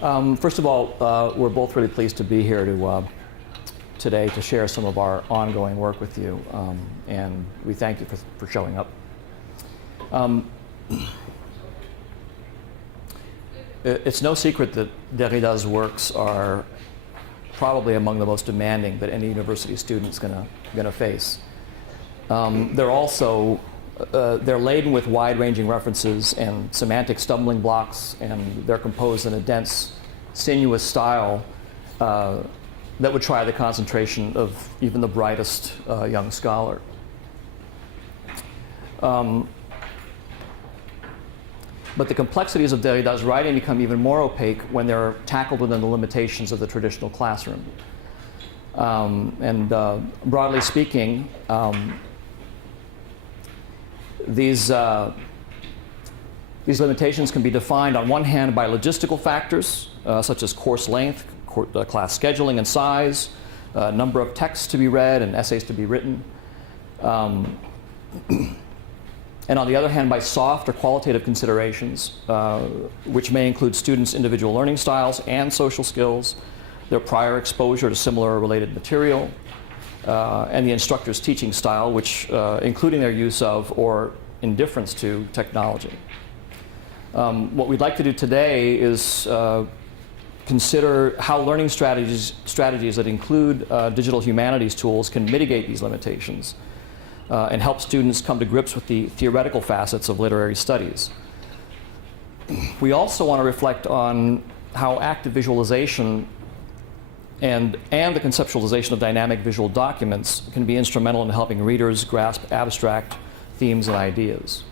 First of all, we're both really pleased to be here today to share some of our ongoing work with you, and we thank you for showing up. It's no secret that Derrida's works are probably among the most demanding that any university student's gonna face. They're also they're laden with wide-ranging references and semantic stumbling blocks, and they're composed in a dense, sinuous style that would try the concentration of even the brightest young scholar. But the complexities of Derrida's writing become even more opaque when they're tackled within the limitations of the traditional classroom. Broadly speaking, these limitations can be defined on one hand by logistical factors, such as course length, class scheduling and size, number of texts to be read and essays to be written. And on the other hand, by soft or qualitative considerations, which may include students' individual learning styles and social skills, their prior exposure to similar or related material, and the instructor's teaching style, which including their use of or indifference to technology. What we'd like to do today is consider how learning strategies that include digital humanities tools can mitigate these limitations and help students come to grips with the theoretical facets of literary studies. We also want to reflect on how active visualization and the conceptualization of dynamic visual documents can be instrumental in helping readers grasp abstract themes and ideas.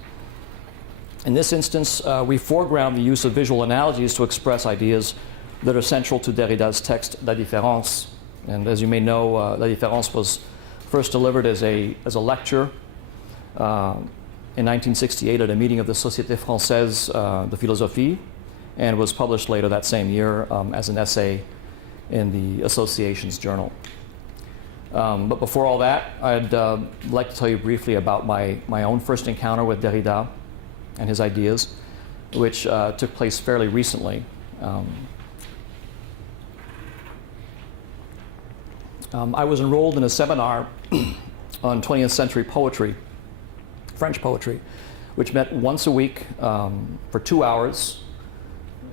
In this instance, we foreground the use of visual analogies to express ideas that are central to Derrida's text La Différence. And as you may know, La Différence was first delivered as a lecture in 1968 at a meeting of the Société Française de Philosophie, and was published later that same year as an essay in the association's journal. But before all that, I'd like to tell you briefly about my own first encounter with Derrida and his ideas, which took place fairly recently. I was enrolled in a seminar on 20th century poetry, French poetry, which met once a week for 2 hours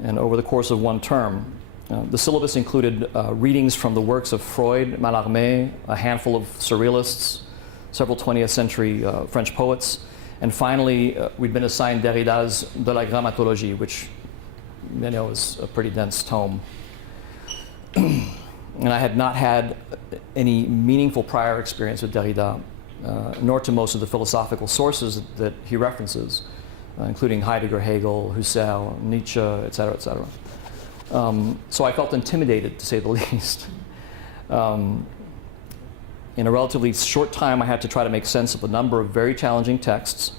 and over the course of one term. The syllabus included readings from the works of Freud, Mallarmé, a handful of surrealists, several 20th century French poets, and finally we'd been assigned Derrida's De la Grammatologie, which you know is a pretty dense tome. And I had not had any meaningful prior experience with Derrida, nor to most of the philosophical sources that he references, including Heidegger, Hegel, Husserl, Nietzsche, et cetera, et cetera. So I felt intimidated, to say the least. In a relatively short time, I had to try to make sense of a number of very challenging texts,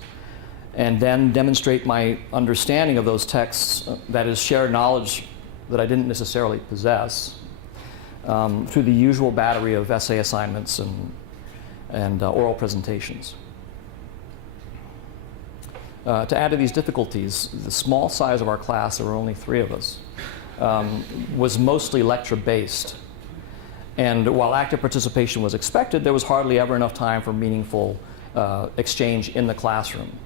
and then demonstrate my understanding of those texts, that is, shared knowledge that I didn't necessarily possess, through the usual battery of essay assignments and oral presentations. To add to these difficulties, the small size of our class, there were only 3 of us, was mostly lecture-based. And while active participation was expected, there was hardly ever enough time for meaningful exchange in the classroom.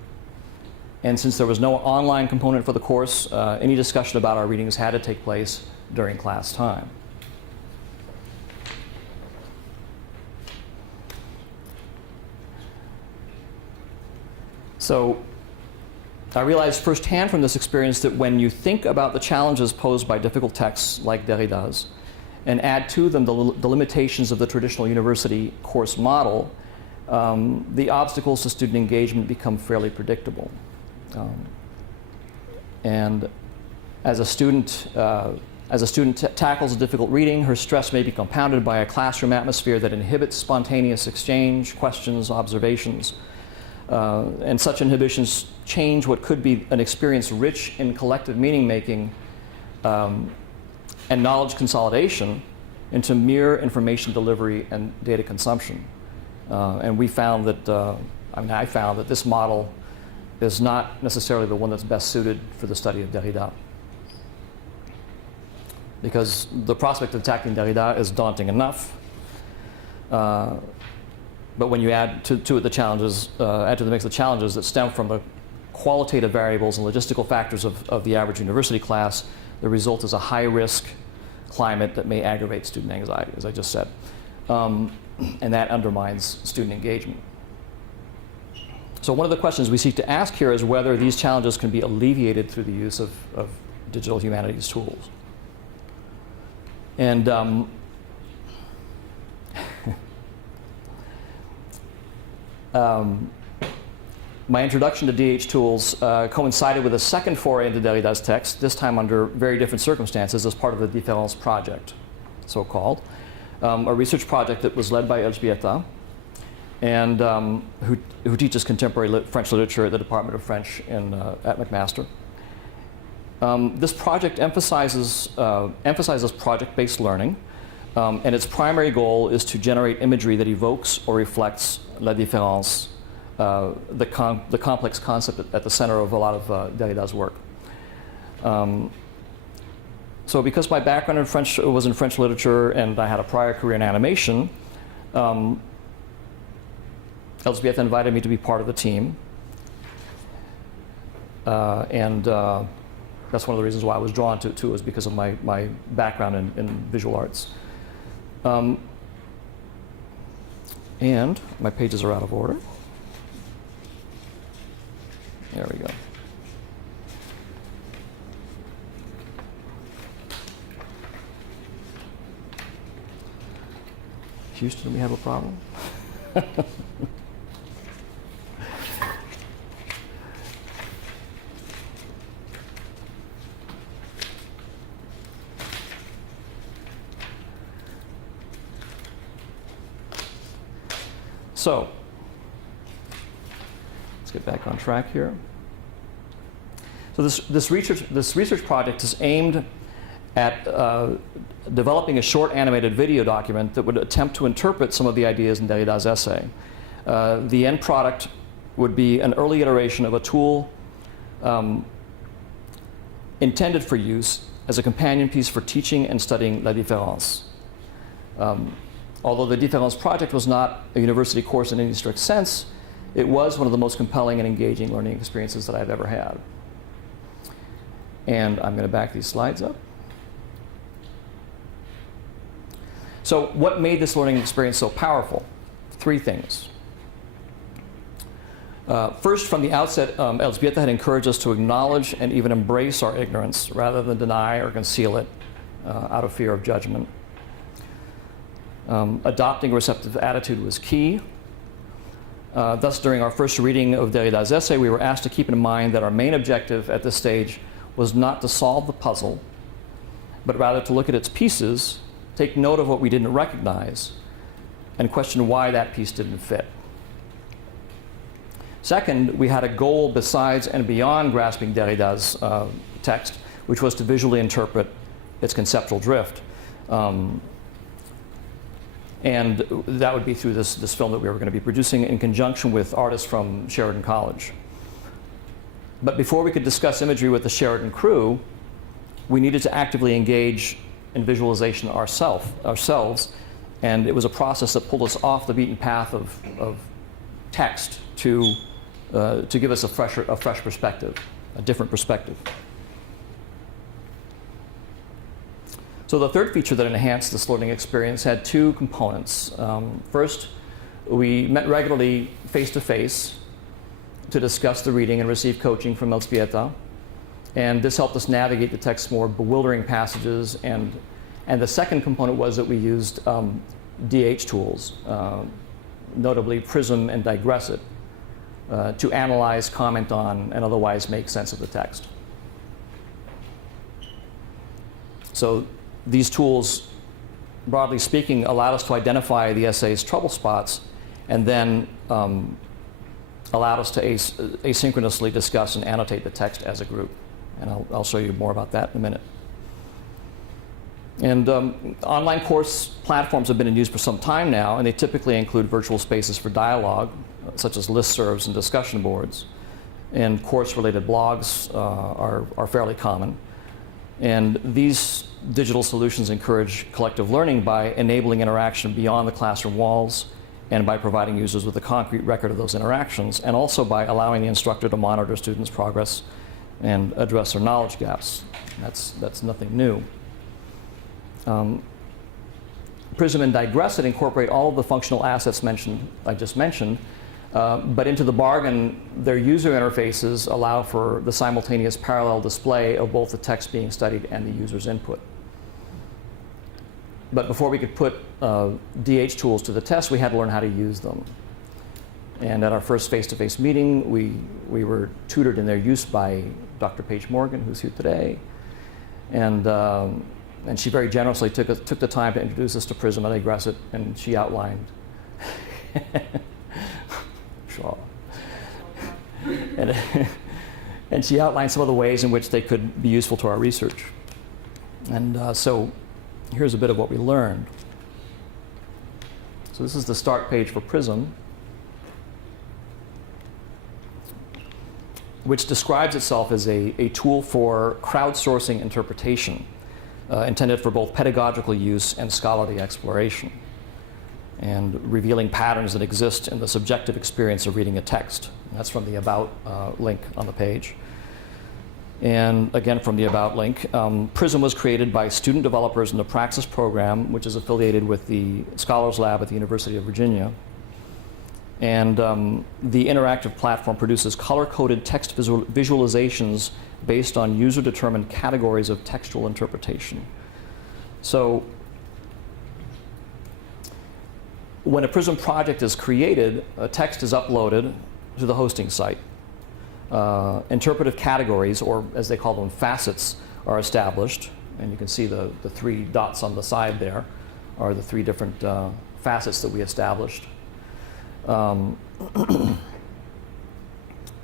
And since there was no online component for the course, any discussion about our readings had to take place during class time. So I realized firsthand from this experience that when you think about the challenges posed by difficult texts like Derrida's, and add to them the limitations of the traditional university course model, the obstacles to student engagement become fairly predictable. And as a student tackles a difficult reading, her stress may be compounded by a classroom atmosphere that inhibits spontaneous exchange, questions, observations. And such inhibitions change what could be an experience rich in collective meaning-making and knowledge consolidation into mere information delivery and data consumption. And we found that, I found that this model is not necessarily the one that's best suited for the study of Derrida. because the prospect of tackling Derrida is daunting enough. But when you add to it the challenges, add to the mix the challenges that stem from the qualitative variables and logistical factors of the average university class, the result is a high-risk climate that may aggravate student anxiety, as I just said. And that undermines student engagement. So one of the questions we seek to ask here is whether these challenges can be alleviated through the use of digital humanities tools. And my introduction to DH tools coincided with a second foray into Derrida's text, this time under very different circumstances as part of the Différence project, so-called, a research project that was led by Elzbieta, and who teaches contemporary French literature at the Department of French at McMaster. This project emphasizes project-based learning, and its primary goal is to generate imagery that evokes or reflects la différence, the complex concept at the center of a lot of Derrida's work. So because my background in French was in French literature and I had a prior career in animation, Elzbieta invited me to be part of the team. And that's one of the reasons why I was drawn to it too, is because of my background in visual arts. And my pages are out of order. There we go. Houston, we have a problem? So, let's get back on track here. So this research project is aimed at developing a short animated video document that would attempt to interpret some of the ideas in Derrida's essay. The end product would be an early iteration of a tool intended for use as a companion piece for teaching and studying la différence. Although the Différence project was not a university course in any strict sense, it was one of the most compelling and engaging learning experiences that I've ever had. And I'm going to back these slides up. So what made this learning experience so powerful? Three things. First, from the outset, Elzbieta had encouraged us to acknowledge and even embrace our ignorance rather than deny or conceal it out of fear of judgment. Adopting a receptive attitude was key. Thus, during our first reading of Derrida's essay, we were asked to keep in mind that our main objective at this stage was not to solve the puzzle, but rather to look at its pieces, take note of what we didn't recognize, and question why that piece didn't fit. Second, we had a goal besides and beyond grasping Derrida's text, which was to visually interpret its conceptual drift. And that would be through this film that we were going to be producing in conjunction with artists from Sheridan College. But before we could discuss imagery with the Sheridan crew, we needed to actively engage in visualization ourselves, and it was a process that pulled us off the beaten path of text to give us a fresh perspective, a different perspective. So the third feature that enhanced this learning experience had two components. First, we met regularly face-to-face to discuss the reading and receive coaching from Elzbieta. And this helped us navigate the text's more bewildering passages. And the second component was that we used DH tools, notably Prism and Digressit, to analyze, comment on, and otherwise make sense of the text. So these tools, broadly speaking, allowed us to identify the essay's trouble spots and then allowed us to asynchronously discuss and annotate the text as a group. And I'll show you more about that in a minute. And online course platforms have been in use for some time now, and they typically include virtual spaces for dialogue, such as listservs and discussion boards. And course-related blogs are fairly common. And these digital solutions encourage collective learning by enabling interaction beyond the classroom walls and by providing users with a concrete record of those interactions, and also by allowing the instructor to monitor students' progress and address their knowledge gaps. That's nothing new. Prism and Digressit incorporate all of the functional assets I just mentioned, but into the bargain, their user interfaces allow for the simultaneous parallel display of both the text being studied and the user's input. But before we could put DH tools to the test, we had to learn how to use them. And at our first face-to-face meeting, we were tutored in their use by Dr. Paige Morgan, who's here today. And she very generously took the time to introduce us to Prism and Digressit, and she outlined sure. And she outlined some of the ways in which they could be useful to our research. And so here's a bit of what we learned. So this is the start page for Prism, which describes itself as a tool for crowdsourcing interpretation, intended for both pedagogical use and scholarly exploration, and revealing patterns that exist in the subjective experience of reading a text. And that's from the About link on the page. And again, from the About link, Prism was created by student developers in the Praxis program, which is affiliated with the Scholars Lab at the University of Virginia. And the interactive platform produces color-coded text visualizations based on user-determined categories of textual interpretation. So when a Prism project is created, a text is uploaded to the hosting site. Interpretive categories, or as they call them, facets, are established. And you can see the three dots on the side there are the three different facets that we established.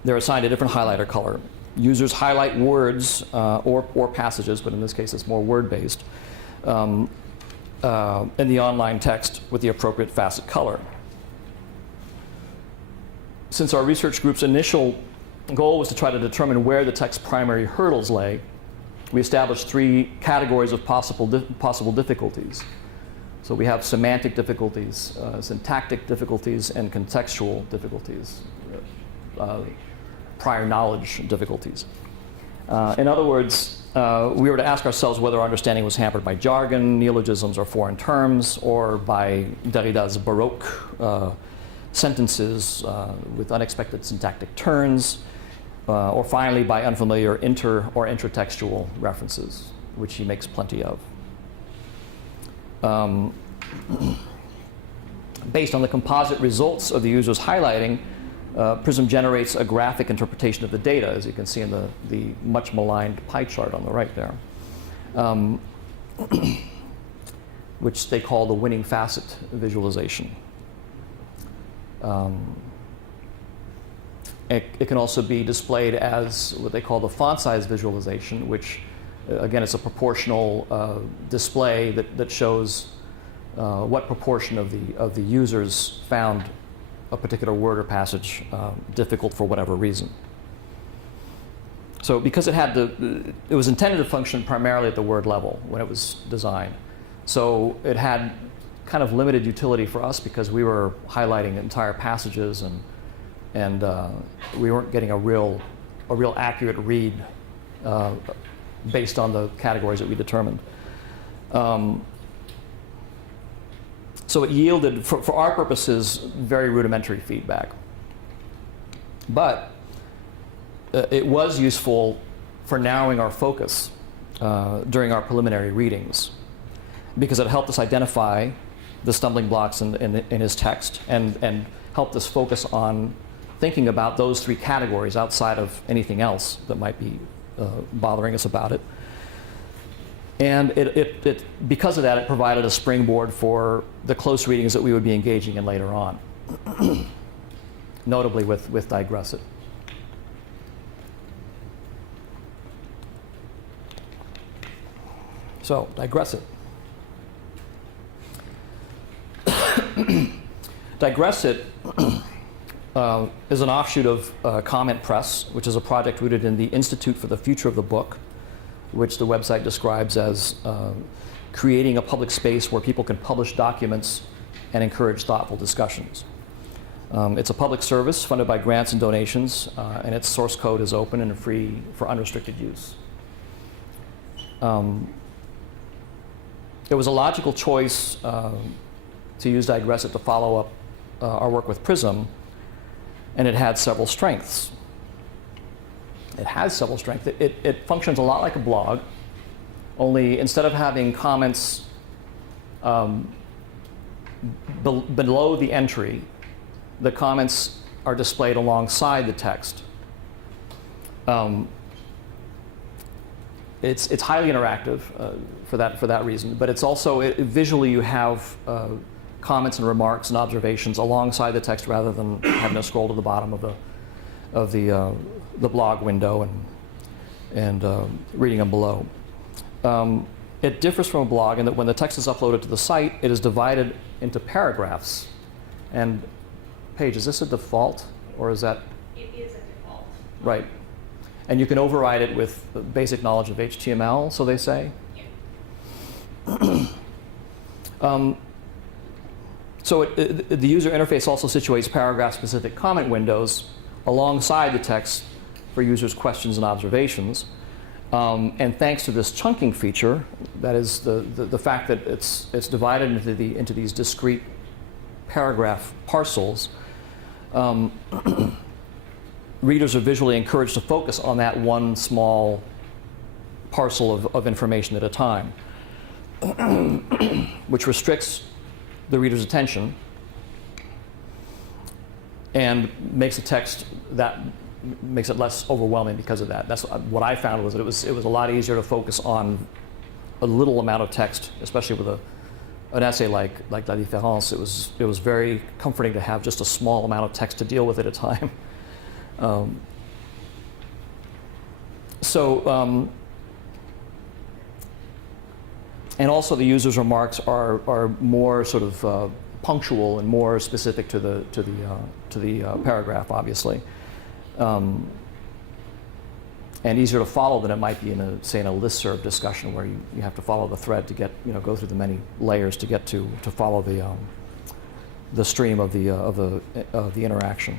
They're assigned a different highlighter color. Users highlight words or passages, but in this case it's more word-based, in the online text with the appropriate facet color. Since our research group's initial goal was to try to determine where the text's primary hurdles lay, we established three categories of possible difficulties. So we have semantic difficulties, syntactic difficulties, and contextual difficulties, prior knowledge difficulties. In other words, we were to ask ourselves whether our understanding was hampered by jargon, neologisms, or foreign terms, or by Derrida's Baroque sentences with unexpected syntactic turns, or finally by unfamiliar inter- or intratextual references, which he makes plenty of. Based on the composite results of the user's highlighting, Prism generates a graphic interpretation of the data, as you can see in the much maligned pie chart on the right there, which they call the winning facet visualization. It can also be displayed as what they call the font size visualization, which again is a proportional display that shows what proportion of the users found a particular word or passage difficult for whatever reason. So because it was intended to function primarily at the word level when it was designed. So it had kind of limited utility for us because we were highlighting entire passages and we weren't getting a real accurate read based on the categories that we determined. So it yielded, for our purposes, very rudimentary feedback. But it was useful for narrowing our focus during our preliminary readings, because it helped us identify the stumbling blocks in his text and helped us focus on thinking about those three categories outside of anything else that might be bothering us about it. And because of that, it provided a springboard for the close readings that we would be engaging in later on, notably with Digressit. So, Digressit. Digressit is an offshoot of Comment Press, which is a project rooted in the Institute for the Future of the Book, which the website describes as creating a public space where people can publish documents and encourage thoughtful discussions. It's a public service funded by grants and donations, and its source code is open and free for unrestricted use. It was a logical choice to use Digressit to follow up our work with Prism, and it had several strengths. It has several strengths. It functions a lot like a blog, only instead of having comments below the entry, the comments are displayed alongside the text. It's highly interactive for that reason, but it's also visually you have comments and remarks and observations alongside the text rather than having to scroll to the bottom of the blog window and reading them below. It differs from a blog in that when the text is uploaded to the site, it is divided into paragraphs. And Paige, is this a default, or is that? It is a default. Right. And you can override it with basic knowledge of HTML, so they say? Yeah. So the user interface also situates paragraph-specific comment windows alongside the text for users' questions and observations. And thanks to this chunking feature, that is the fact that it's divided into these discrete paragraph parcels, readers are visually encouraged to focus on that one small parcel of information at a time, which restricts the reader's attention and makes the text makes it less overwhelming because of that. That's what I found was that it was a lot easier to focus on a little amount of text, especially with an essay like La Différence. It was very comforting to have just a small amount of text to deal with at a time. And also the user's remarks are more sort of punctual and more specific to the paragraph, obviously, and easier to follow than it might be in a listserv discussion where you have to follow the thread to get go through the many layers to get to follow the stream of the interaction.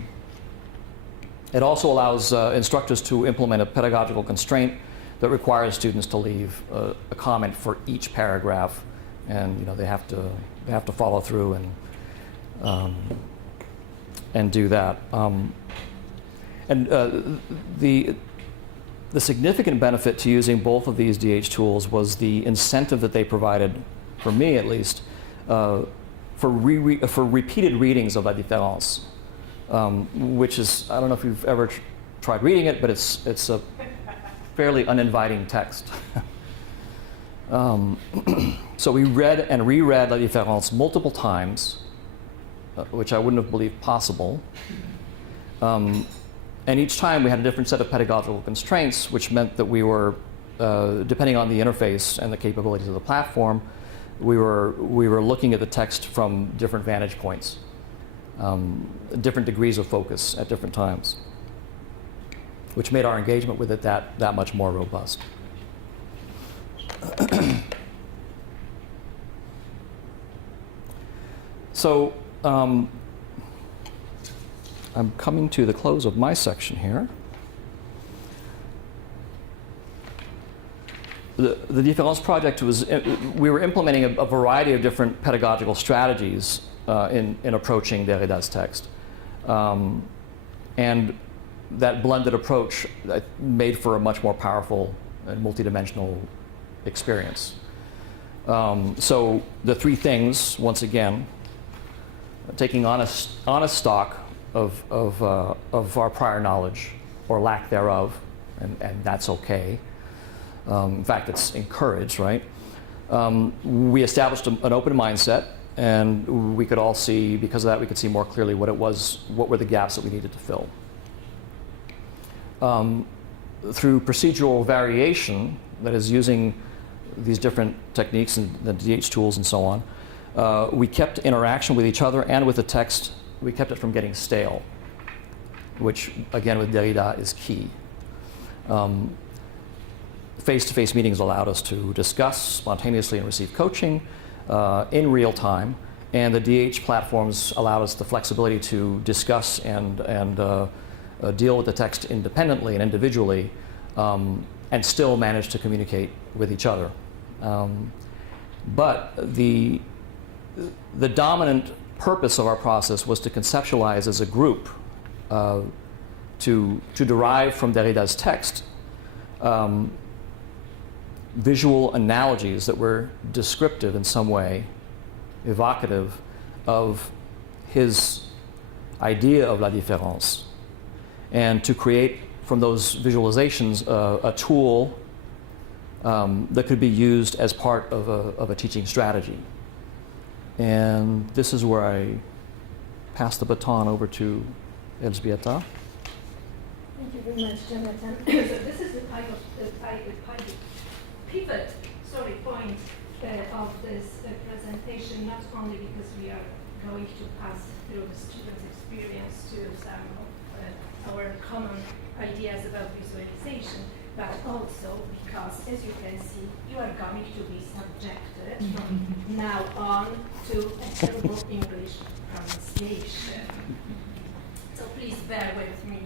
It also allows instructors to implement a pedagogical constraint that requires students to leave a comment for each paragraph, and they have to follow through and do that. The significant benefit to using both of these DH tools was the incentive that they provided, for me at least, for repeated readings of La Différence, which is, I don't know if you've ever tried reading it, but it's a fairly uninviting text. So we read and reread La Différence multiple times, which I wouldn't have believed possible. And each time we had a different set of pedagogical constraints, which meant that we were, depending on the interface and the capabilities of the platform, we were looking at the text from different vantage points, different degrees of focus at different times, which made our engagement with it that much more robust. So I'm coming to the close of my section here. The Différence project we were implementing a variety of different pedagogical strategies in approaching Derrida's text. And that blended approach made for a much more powerful and multidimensional experience. So the three things, once again, taking honest stock of our prior knowledge or lack thereof, and that's okay. In fact, it's encouraged, right? We established an open mindset, and we could all see, because of that, we could see more clearly what were the gaps that we needed to fill. Through procedural variation, that is using these different techniques and the DH tools and so on, we kept interaction with each other and with the text, we kept it from getting stale, which again with Derrida is key. Face-to-face meetings allowed us to discuss spontaneously and receive coaching in real time, and the DH platforms allowed us the flexibility to discuss and deal with the text independently and individually, and still manage to communicate with each other. But the dominant purpose of our process was to conceptualize as a group, to derive from Derrida's text visual analogies that were descriptive in some way, evocative of his idea of la différence, and to create from those visualizations a tool that could be used as part of a teaching strategy. And this is where I pass the baton over to Elzbieta. Thank you very much, Jonathan. So this is the pivot point of this presentation, not only because we are going to pass through the student's experience to some of our common ideas about visualization, but also because, as you can see, you are going to be subjected from now on to a terrible English pronunciation. So please bear with me.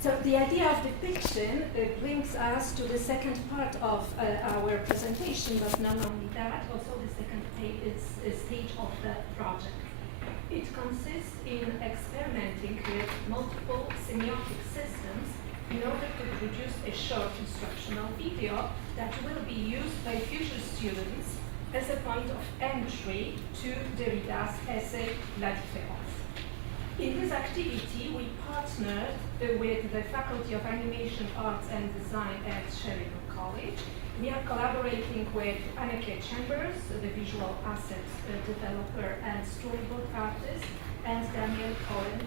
So the idea of depiction brings us to the second part of our presentation, but not only that, also the second stage of the project. It consists in experimenting with multiple semiotic systems in order to produce a short instructional video that will be used by future students as a point of entry to Derrida's essay La Différence. In this activity, we partnered with the Faculty of Animation Arts and Design at Sheridan College. We are collaborating with Anneke Chambers, the visual assets developer and storyboard artist, and Daniel Cohen,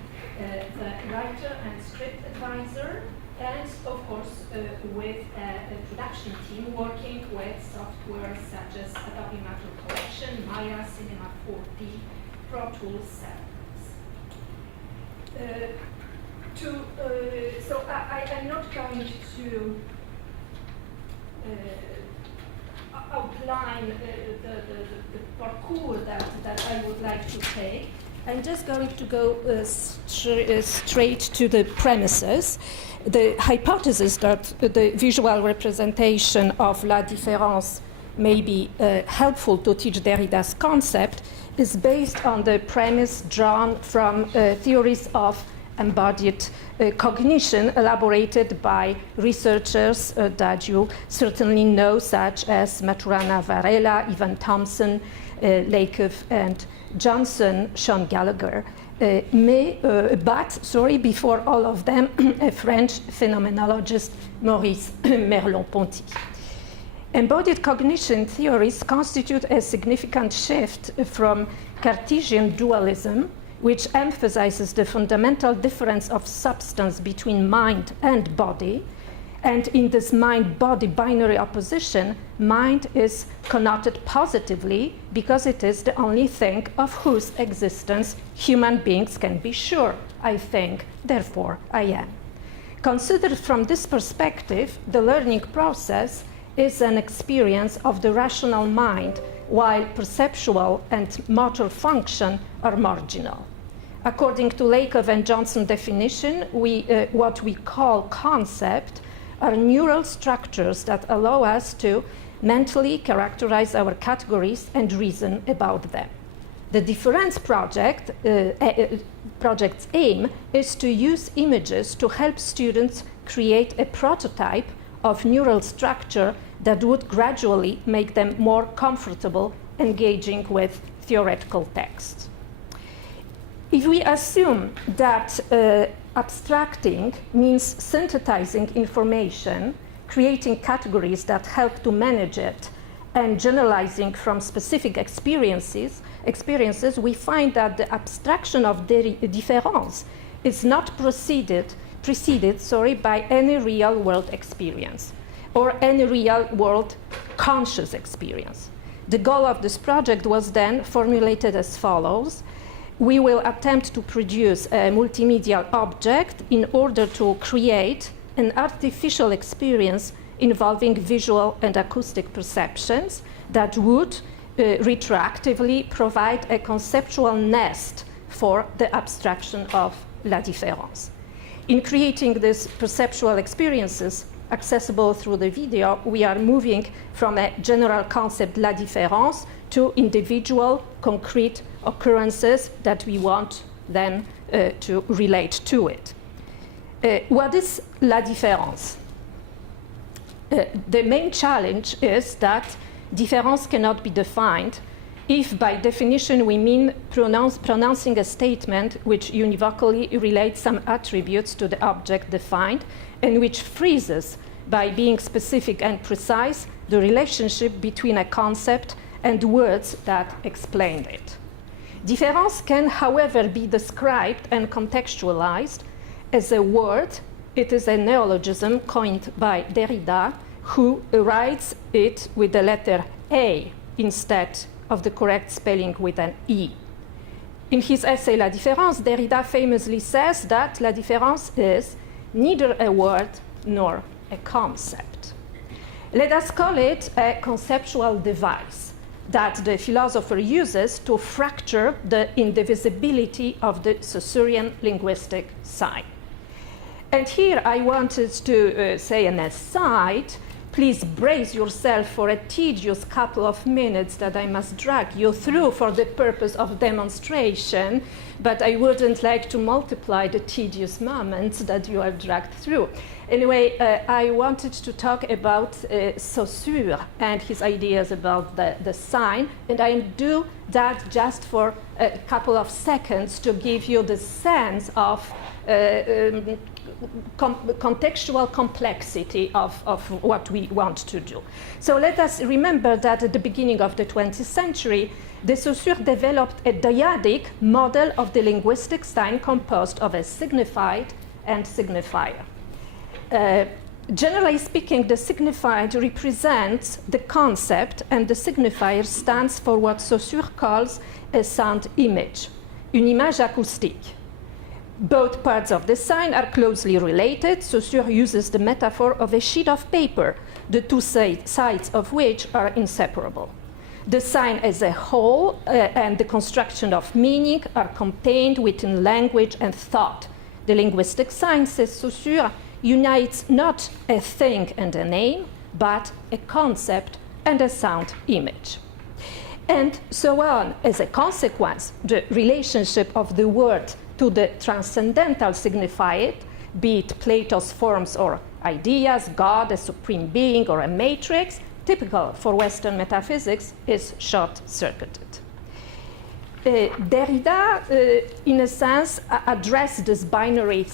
the writer and script advisor, and of course with a production team working with software such as Adobe Matter Collection, Maya, Cinema 4D, Pro Tools 7. So I'm not going to outline the parcours that I would like to take. I'm just going to go straight to the premises. The hypothesis that the visual representation of La Différence may be helpful to teach Derrida's concept is based on the premise drawn from theories of embodied cognition elaborated by researchers that you certainly know, such as Maturana Varela, Ivan Thompson, Lakoff, and Johnson, Sean Gallagher. But before all of them, a French phenomenologist, Maurice Merleau-Ponty. Embodied cognition theories constitute a significant shift from Cartesian dualism, which emphasizes the fundamental difference of substance between mind and body. And in this mind-body binary opposition, mind is connoted positively because it is the only thing of whose existence human beings can be sure. I think, therefore I am. Considered from this perspective, the learning process is an experience of the rational mind, while perceptual and motor function are marginal. According to Lakoff and Johnson definition, what we call concept are neural structures that allow us to mentally characterize our categories and reason about them. The Difference project's aim is to use images to help students create a prototype of neural structure that would gradually make them more comfortable engaging with theoretical text. If we assume that abstracting means synthesizing information, creating categories that help to manage it, and generalizing from specific experiences, we find that the abstraction of différence is not preceded by any real-world experience or any real-world conscious experience. The goal of this project was then formulated as follows. We will attempt to produce a multimedia object in order to create an artificial experience involving visual and acoustic perceptions that would retroactively provide a conceptual nest for the abstraction of la différence. In creating these perceptual experiences accessible through the video, we are moving from a general concept, la différence, to individual, concrete occurrences that we want then to relate to it. What is la différence? The main challenge is that difference cannot be defined if by definition we mean pronouncing a statement which univocally relates some attributes to the object defined and which freezes, by being specific and precise, the relationship between a concept and words that explain it. Difference can, however, be described and contextualized as a word. It is a neologism coined by Derrida, who writes it with the letter A instead of the correct spelling with an E. In his essay La Différence, Derrida famously says that la différence is neither a word nor a concept. Let us call it a conceptual device that the philosopher uses to fracture the indivisibility of the Saussurean linguistic sign. And here I wanted to say an aside. Please brace yourself for a tedious couple of minutes that I must drag you through for the purpose of demonstration, but I wouldn't like to multiply the tedious moments that you are dragged through. Anyway, I wanted to talk about Saussure and his ideas about the sign, and I do that just for a couple of seconds to give you the sense of contextual complexity of what we want to do. So let us remember that at the beginning of the 20th century, de Saussure developed a dyadic model of the linguistic sign composed of a signified and signifier. Generally speaking, the signified represents the concept and the signifier stands for what Saussure calls a sound image, une image acoustique. Both parts of the sign are closely related. Saussure uses the metaphor of a sheet of paper, the two sides of which are inseparable. The sign as a whole and the construction of meaning are contained within language and thought. The linguistic sign, says Saussure, unites not a thing and a name, but a concept and a sound image. And so on. As a consequence, the relationship of the word to the transcendental signified, be it Plato's forms or ideas, God, a supreme being, or a matrix, typical for Western metaphysics, is short-circuited. Derrida, in a sense, addressed this binary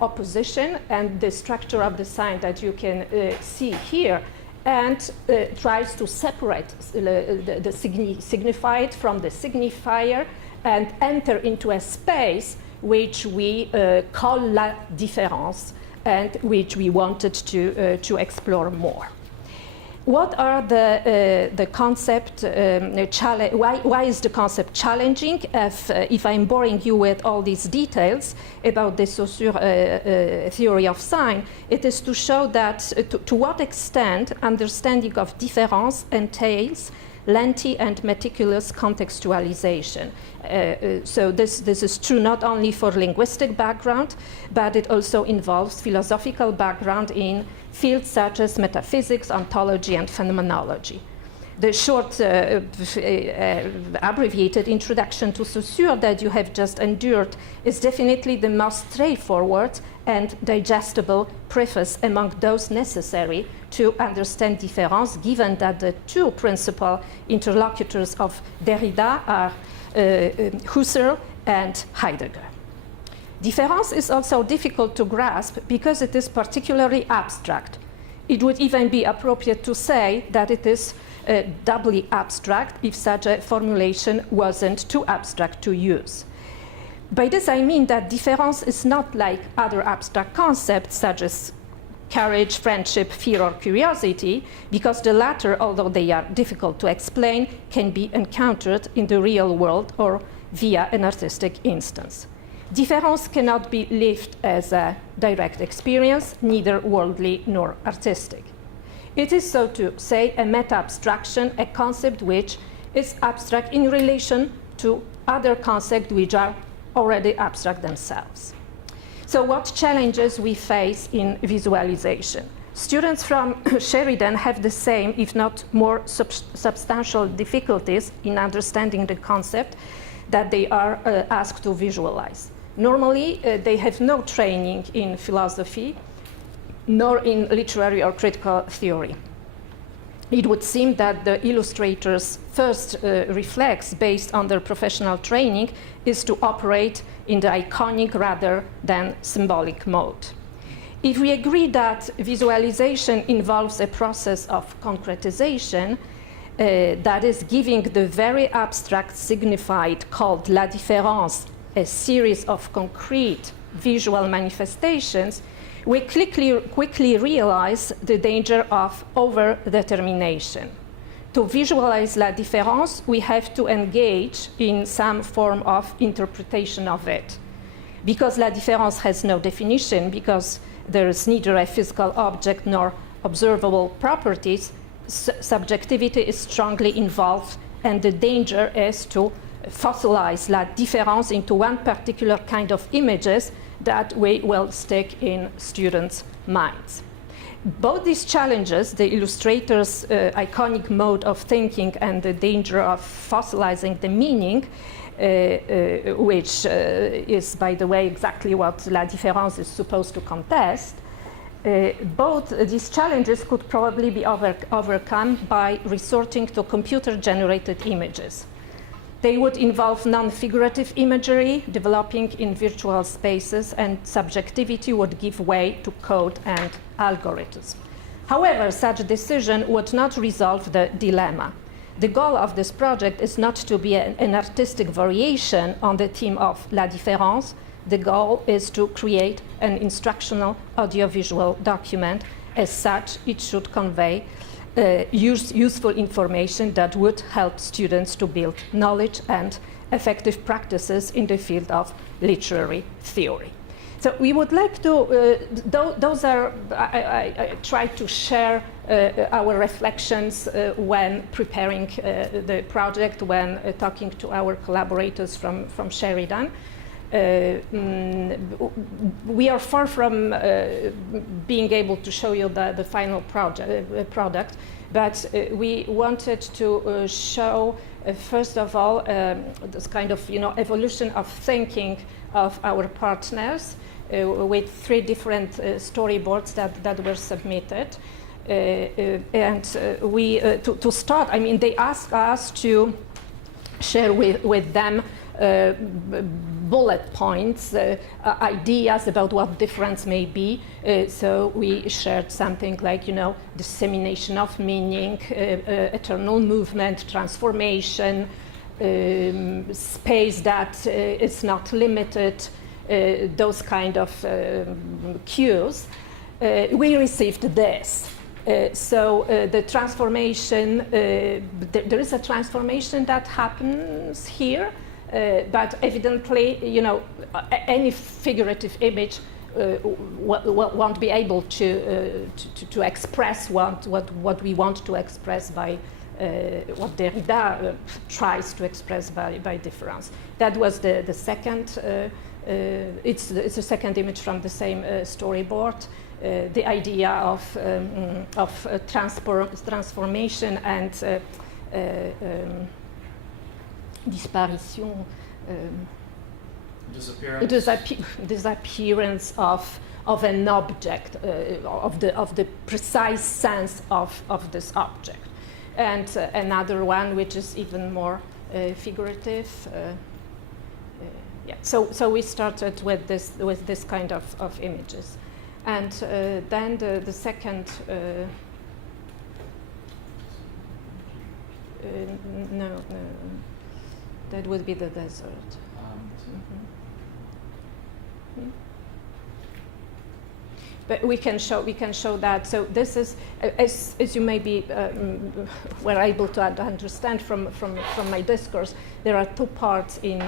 opposition and the structure of the sign that you can see here, and tries to separate the signified from the signifier and enter into a space which we call la différence and which we wanted to explore more. What are the concept, why is the concept challenging? If I'm boring you with all these details about the Saussure theory of sign, it is to show that to what extent understanding of différence entails lengthy and meticulous contextualization. So this is true not only for linguistic background, but it also involves philosophical background in fields such as metaphysics, ontology, and phenomenology. The short, abbreviated introduction to Saussure that you have just endured is definitely the most straightforward and digestible preface among those necessary to understand différence, given that the two principal interlocutors of Derrida are Husserl and Heidegger. Différence is also difficult to grasp because it is particularly abstract. It would even be appropriate to say that it is doubly abstract if such a formulation wasn't too abstract to use. By this I mean that différence is not like other abstract concepts such as courage, friendship, fear, or curiosity, because the latter, although they are difficult to explain, can be encountered in the real world or via an artistic instance. Différence cannot be lived as a direct experience, neither worldly nor artistic. It is, so to say, a meta-abstraction, a concept which is abstract in relation to other concepts which are already abstract themselves. So what challenges we face in visualization? Students from Sheridan have the same, if not more substantial difficulties in understanding the concept that they are asked to visualize. Normally, they have no training in philosophy, nor in literary or critical theory. It would seem that the illustrator's first reflex, based on their professional training, is to operate in the iconic rather than symbolic mode. If we agree that visualization involves a process of concretization, that is, giving the very abstract signified called la différence a series of concrete visual manifestations, we quickly realize the danger of over-determination. To visualize la différence, we have to engage in some form of interpretation of it. Because la différence has no definition, because there is neither a physical object nor observable properties, subjectivity is strongly involved, and the danger is to fossilize la différence into one particular kind of images that will stick in students' minds. Both these challenges, the illustrator's iconic mode of thinking and the danger of fossilizing the meaning, which is, by the way, exactly what la différence is supposed to contest, both these challenges could probably be overcome by resorting to computer-generated images. They would involve non-figurative imagery developing in virtual spaces, and subjectivity would give way to code and algorithms. However, such a decision would not resolve the dilemma. The goal of this project is not to be an artistic variation on the theme of la différence. The goal is to create an instructional audiovisual document. As such, it should convey useful information that would help students to build knowledge and effective practices in the field of literary theory. So we would like to, those are, I tried to share our reflections when preparing the project, when talking to our collaborators from Sheridan. We are far from being able to show you the final product, but we wanted to show, first of all, this kind of evolution of thinking of our partners with 3 different storyboards that were submitted. And we, to start, I mean, they asked us to share with them bullet points, ideas about what difference may be. So we shared something like, dissemination of meaning, eternal movement, transformation, space that is not limited, those kind of cues. We received this. So the transformation, there is a transformation that happens here. But evidently, any figurative image won't be able to express what we want to express by what Derrida tries to express by difference. That was the second. It's a second image from the same storyboard. The idea of transformation and disparition, disappearance of an object, of the precise sense of this object, and another one which is even more figurative. Yeah. So we started with this kind of images, and then the second. No. That would be the desert. but we can show that. So this is, as you maybe were able to understand from my discourse, there are two parts in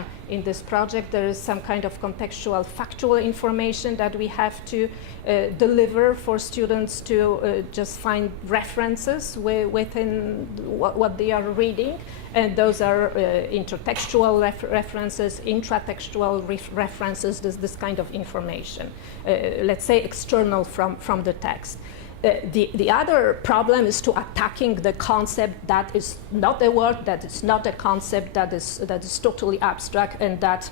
this project. There is some kind of contextual, factual information that we have to deliver for students to just find references within what they are reading. And those are intertextual references, intratextual references, this kind of information, let's say external from the text. The other problem is to attacking the concept that is not a word, that is not a concept, that is totally abstract, and that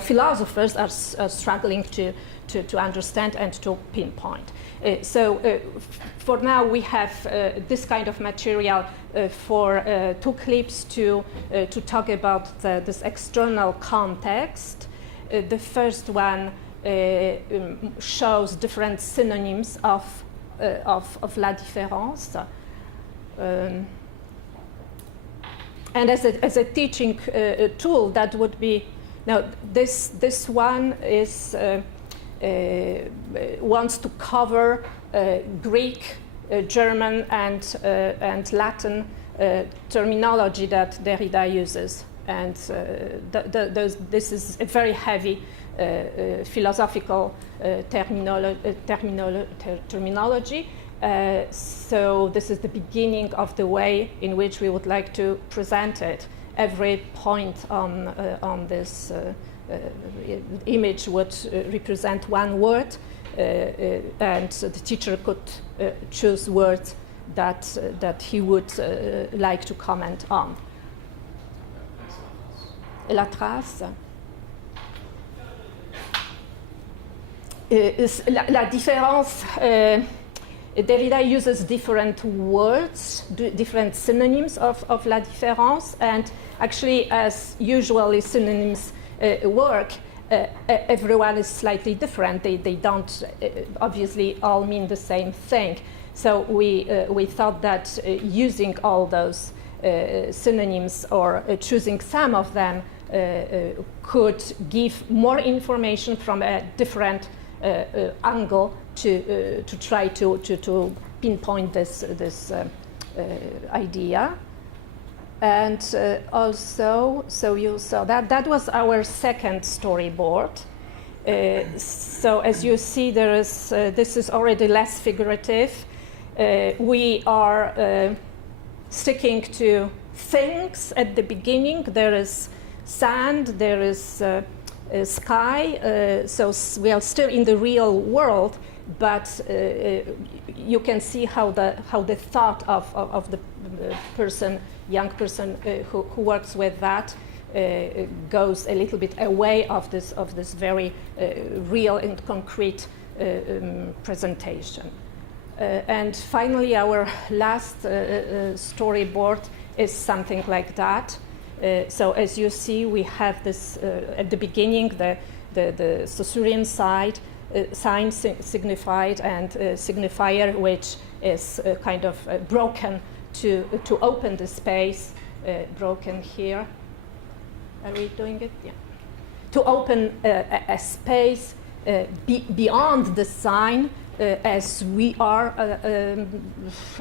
philosophers are struggling to understand and to pinpoint. So for now we have this kind of material for two clips to talk about this external context. The first one shows different synonyms of la différence. And as a teaching tool, that would be, now this one is wants to cover Greek, German, and Latin terminology that Derrida uses, and this is a very heavy philosophical terminology. So this is the beginning of the way in which we would like to present it. Every point on this image would represent one word, and the teacher could choose words that he would like to comment on. La trace. La différence, Derrida uses different words, different synonyms of la différence, and actually, as usually synonyms work, everyone is slightly different. They don't obviously all mean the same thing. So we thought that using all those synonyms or choosing some of them could give more information from a different angle to try to pinpoint this idea. And also, so you saw that was our second storyboard. So as you see, there is this is already less figurative. We are sticking to things at the beginning. There is sand, there is sky, so we are still in the real world, but you can see how the thought of the young person who works with that goes a little bit away of this very real and concrete presentation. And finally, our last storyboard is something like that. So as you see, we have this at the beginning, the Saussurean sign signified and signifier, which is kind of broken to open the space, broken here. Are we doing it? Yeah. To open a space beyond the sign, as we are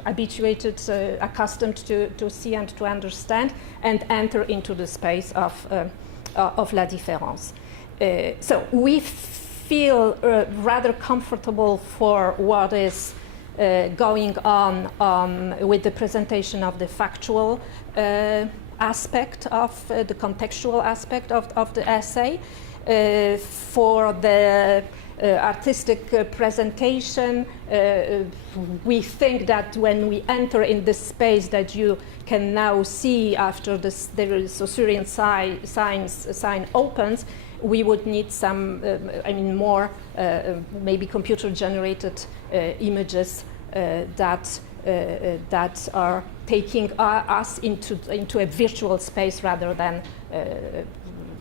habituated, accustomed to see and to understand, and enter into the space of la différence. So we feel rather comfortable for what is going on with the presentation of the factual aspect of the contextual aspect of the essay. For the artistic presentation, we think that when we enter in this space that you can now see after the Saussurean sign opens, we would need some, more maybe computer-generated images that are taking us into a virtual space rather than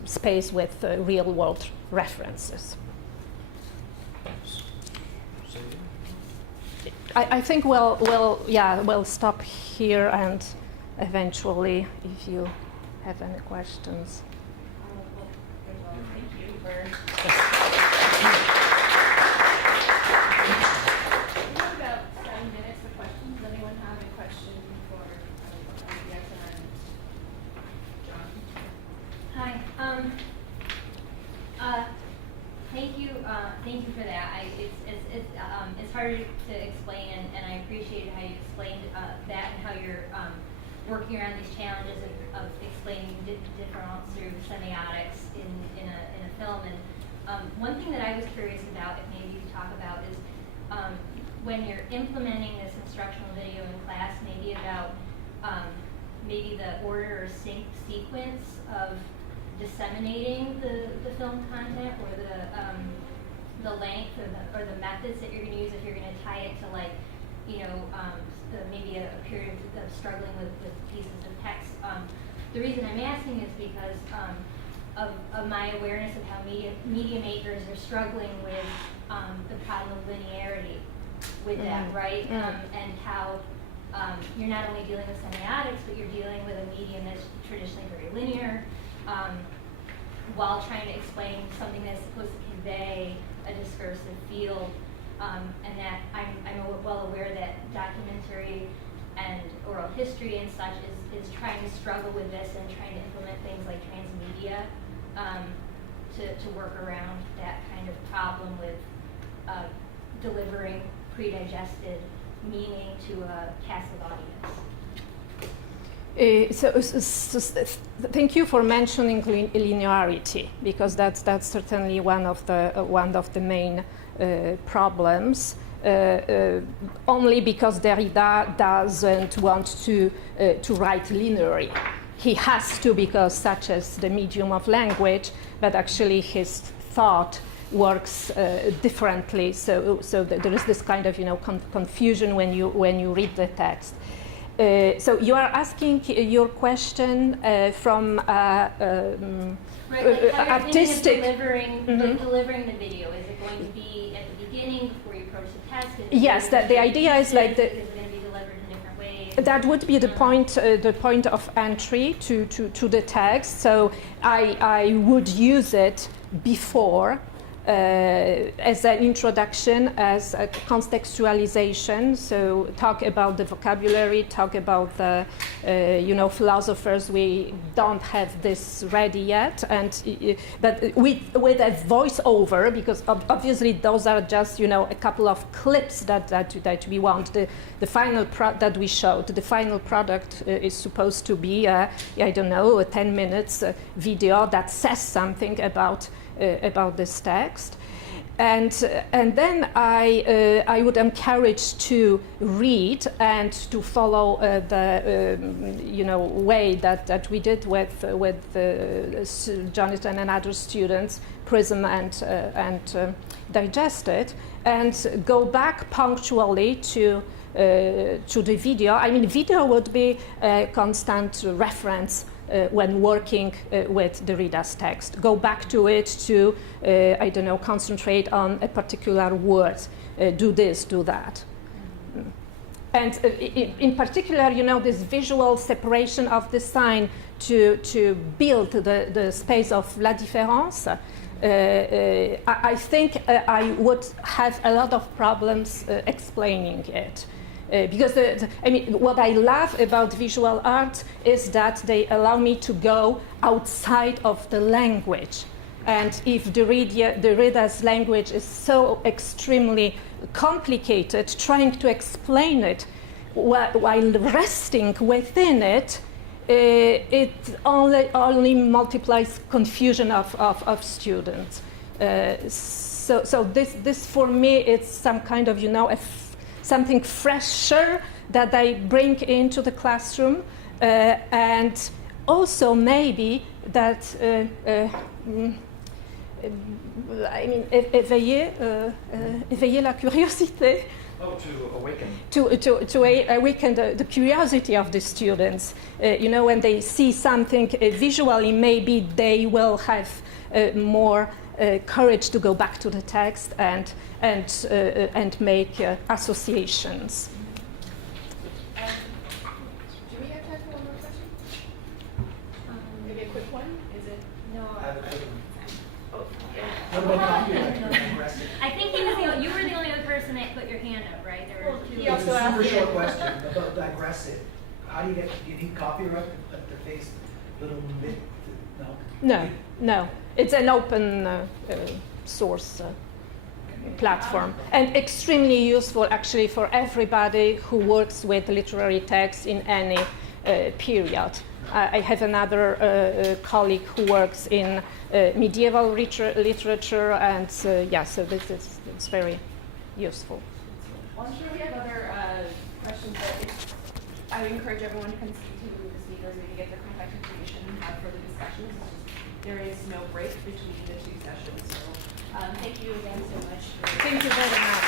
space with real-world references. I think we'll stop here, and eventually, if you have any questions. Thank you for working around these challenges of explaining difference through semiotics in a film. And one thing that I was curious about, if maybe you could talk about, is when you're implementing this instructional video in class, maybe about maybe the order or sequence of disseminating the film content, or the length or the methods that you're going to use, if you're going to tie it to, like, you know, maybe a period of struggling with pieces of text. The reason I'm asking is because of my awareness of how media makers are struggling with the problem of linearity with that, right? And how you're not only dealing with semiotics, but you're dealing with a medium that's traditionally very linear, while trying to explain something that's supposed to convey a discursive field. And that I'm well aware that documentary and oral history and such is trying to struggle with this and trying to implement things like transmedia to work around that kind of problem with delivering pre-digested meaning to a passive audience. Thank you for mentioning linearity, because that's certainly one of the main problems. Only because Derrida doesn't want to write linearly. He has to, because such is the medium of language, but actually his thought works differently. So there is this kind of, you know, confusion when you read the text. So you are asking your question from right, like how artistic. Delivering the video. Is it going to be at the beginning before you approach the text? Yes, the idea is like is it going to be delivered in different ways? That would be the point of entry to the text. So I would use it before. As an introduction, as a contextualization, so talk about the vocabulary, talk about the, philosophers. We don't have this ready yet, but with a voiceover, because obviously those are just, a couple of clips that we want. The final that we showed, the final product is supposed to be, a 10 minutes video that says something about this text, and then I would encourage to read and to follow the way that we did with Jonathan and other students, Prism and Digest it, and go back punctually to the video. I mean, video would be a constant reference when working with the reader's text. Go back to it to, concentrate on a particular word. Do this, do that. And in particular, this visual separation of the sign to build the space of la différence. I think I would have a lot of problems explaining it. Because what I love about visual art is that they allow me to go outside of the language. And if the reader's language is so extremely complicated, trying to explain it while resting within it, it only multiplies confusion of students. So this for me, it's some kind of, something fresher that I bring into the classroom, and also maybe that éveiller la curiosité. Oh, to awaken. To awaken the curiosity of the students. When they see something visually, maybe they will have more courage to go back to the text and make associations. Do we have time for one more question? Maybe a quick one? Is it? No. I think you were the only other person that put your hand up, right? There were two. He also asked Super short it. question about digressive. How do you need copyright at the face little bit? No. It's an open source platform, and extremely useful actually for everybody who works with literary text in any period. I have another colleague who works in medieval literature, and yeah, so it's very useful. Well, I'm sure we have other questions, but I would encourage everyone to come to the speakers, maybe get their contact information, and have further discussions. There is no break between the two sessions, so thank you again so much. Thank you very much.